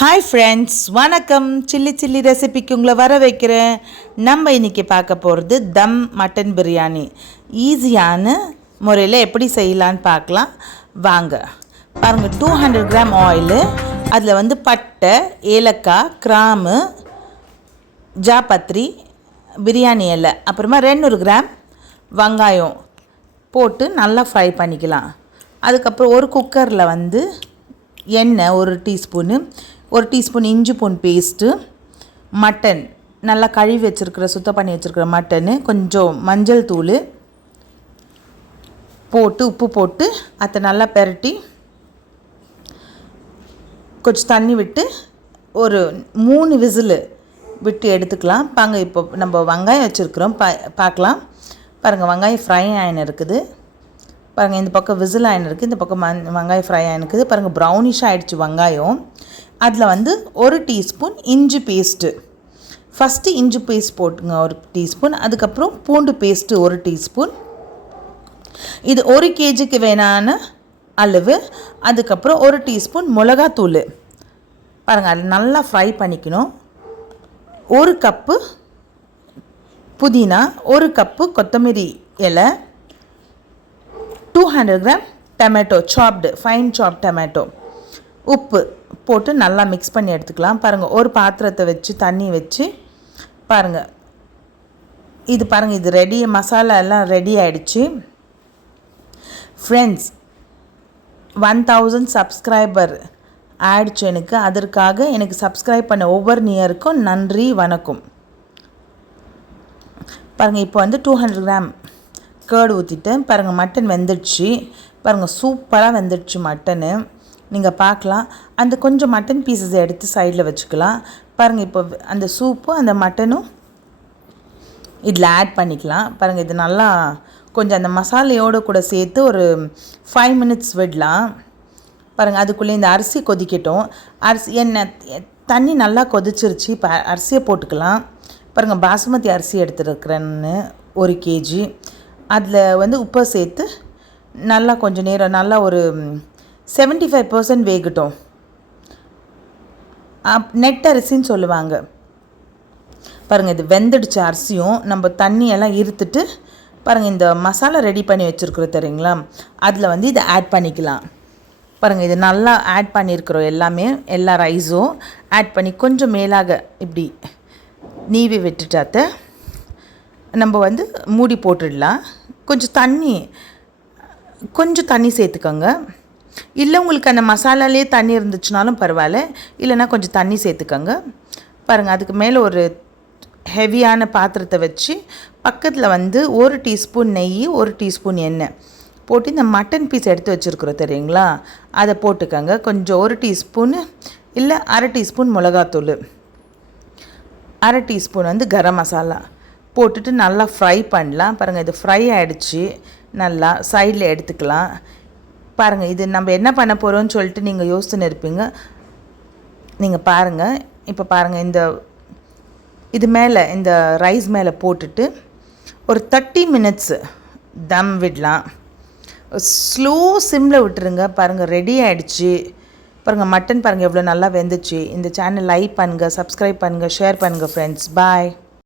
Hi friends, வணக்கம். Chilli chilli ரெசிபிக்கு உங்களை வர வைக்கிறேன். நம்ம இன்றைக்கி பார்க்க போகிறது தம் மட்டன் பிரியாணி. ஈஸியான முறையில் எப்படி செய்யலான்னு பார்க்கலாம் வாங்க. பாருங்கள், 200 கிராம் ஆயிலு, அதில் பட்டை, ஏலக்காய், கிராம்பு, ஜாபத்ரி, பிரியாணி இலை, அப்புறமா 200 கிராம் வெங்காயம் போட்டு நல்லா ஃப்ரை பண்ணிக்கலாம். அதுக்கப்புறம் ஒரு குக்கரில் எண்ணெய் 1 டீஸ்பூனு, 1 டீஸ்பூன் இஞ்சி பூண்டு பேஸ்ட்டு, மட்டன் நல்லா கழுவி வச்சுருக்கிற சுத்தம் பண்ணி வச்சுருக்கிற மட்டனு, கொஞ்சம் மஞ்சள் தூள் போட்டு உப்பு போட்டு அதை நல்லா பெரட்டி கொஞ்சம் தண்ணி விட்டு ஒரு 3 விசிலு விட்டு எடுத்துக்கலாம். இப்போ நம்ம வெங்காயம் வச்சுருக்குறோம், பார்க்கலாம். பாருங்கள், வெங்காயம் ஃப்ரை ஆயின் இருக்குது. பாருங்கள், இந்த பக்கம் விசில் ஆயின் இருக்குது, இந்த பக்கம் வெங்காயம் ஃப்ரை ஆயின் இருக்குது. பாருங்கள், ப்ரௌனிஷாக ஆகிடுச்சு வெங்காயம். அதில் 1 டீஸ்பூன் இஞ்சி பேஸ்ட்டு, ஃபஸ்ட்டு இஞ்சி பேஸ்ட் போட்டுங்க 1 டீஸ்பூன். அதுக்கப்புறம் பூண்டு பேஸ்ட்டு 1 டீஸ்பூன். இது 1 கேஜிக்கு வேணான அளவு. அதுக்கப்புறம் 1 டீஸ்பூன் மிளகாத்தூள். பாருங்கள், அது நல்லா ஃப்ரை பண்ணிக்கணும். 1 கப்பு புதினா, 1 கப்பு கொத்தமல்லி இலை, 200 கிராம் டொமேட்டோ, ஃபைன் சாப்டு டொமேட்டோ, உப்பு போட்டு நல்லா மிக்ஸ் பண்ணி எடுத்துக்கலாம். பாருங்கள், ஒரு பாத்திரத்தை வச்சு தண்ணி வச்சு பாருங்கள், இது ரெடி, மசாலா எல்லாம் ரெடி ஆகிடுச்சு. ஃப்ரெண்ட்ஸ், 1000 சப்ஸ்கிரைபர் ஆயிடுச்சு எனக்கு. அதற்காக எனக்கு சப்ஸ்கிரைப் பண்ண ஒவ்வொரு நியருக்கும் நன்றி, வணக்கம். பாருங்கள், இப்போ 200 கிராம் கேர்டு ஊற்றிட்டேன். பாருங்கள், மட்டன் வெந்துடுச்சு. பாருங்கள், சூப்பராக வெந்துடுச்சு மட்டனு. நீங்கள் பார்க்கலாம். அந்த கொஞ்சம் மட்டன் பீசஸ் எடுத்து சைடில் வச்சுக்கலாம். பாருங்கள், இப்போ அந்த சூப்பும் அந்த மட்டனும் இதில் ஆட் பண்ணிக்கலாம். பாருங்கள், இது நல்லா கொஞ்சம் அந்த மசாலையோடு கூட சேர்த்து ஒரு 5 மினிட்ஸ் விடலாம். பாருங்கள், அதுக்குள்ளே இந்த அரிசி கொதிக்கட்டும். தண்ணி நல்லா கொதிச்சிருச்சு. இப்போ அரிசியை போட்டுக்கலாம். பாருங்கள், பாசுமதி அரிசி எடுத்துருக்குறேன்னு 1 கேஜி. அதில் உப்பை சேர்த்து நல்லா கொஞ்சம் நேரம் நல்லா ஒரு 75% வேகட்டும். நெட் அரிசின்னு சொல்லுவாங்க. பாருங்கள், இது வெந்துடுச்சு அரிசியும். நம்ம தண்ணியெல்லாம் இருத்துட்டு பாருங்கள், இந்த மசாலா ரெடி பண்ணி வச்சுருக்குறோம் தெரியுங்களா, அதில் இதை ஆட் பண்ணிக்கலாம். பாருங்கள், இது நல்லா ஆட் பண்ணியிருக்கிறோம். எல்லா ரைஸும் ஆட் பண்ணி கொஞ்சம் மேலாக இப்படி நீவி விட்டுட்டாத்த நம்ம மூடி போட்டுடலாம். கொஞ்சம் தண்ணி சேர்த்துக்கோங்க. இல்லை உங்களுக்கு அந்த மசாலாலே தண்ணி இருந்துச்சுனாலும் பரவாயில்ல, இல்லைனா கொஞ்சம் தண்ணி சேர்த்துக்கோங்க. பாருங்கள், அதுக்கு மேலே ஒரு ஹெவியான பாத்திரத்தை வச்சு பக்கத்தில் 1 டீஸ்பூன் நெய், 1 டீஸ்பூன் எண்ணெய் போட்டு இந்த மட்டன் பீஸ் எடுத்து வச்சுருக்குறோம் தெரியுங்களா, அதை போட்டுக்கோங்க. கொஞ்சம் 1 டீஸ்பூன் இல்லை 1/2 டீஸ்பூன் மிளகாத்தூள், 1/2 டீஸ்பூன் கரம் மசாலா போட்டுட்டு நல்லா ஃப்ரை பண்ணலாம். பாருங்கள், இது ஃப்ரை ஆகிடுச்சு. நல்லா சைடில் எடுத்துக்கலாம். பாருங்கள், இது நம்ம என்ன பண்ண போகிறோம்னு சொல்லிட்டு நீங்கள் யோசிச்சுன்னு இருப்பீங்க. நீங்கள் பாருங்கள், இப்போ பாருங்கள், இது மேலே இந்த ரைஸ் மேலே போட்டுட்டு ஒரு 30 மினிட்ஸ் தம் விடலாம். ஸ்லோ சிம்மில் விட்டுருங்க. பாருங்கள், ரெடி ஆகிடுச்சு. பாருங்கள், மட்டன் பாருங்கள் எவ்வளோ நல்லா வெந்துச்சு. இந்த சேனல் லைக் பண்ணுங்கள், சப்ஸ்கிரைப் பண்ணுங்கள், ஷேர் பண்ணுங்கள் ஃப்ரெண்ட்ஸ். பாய்.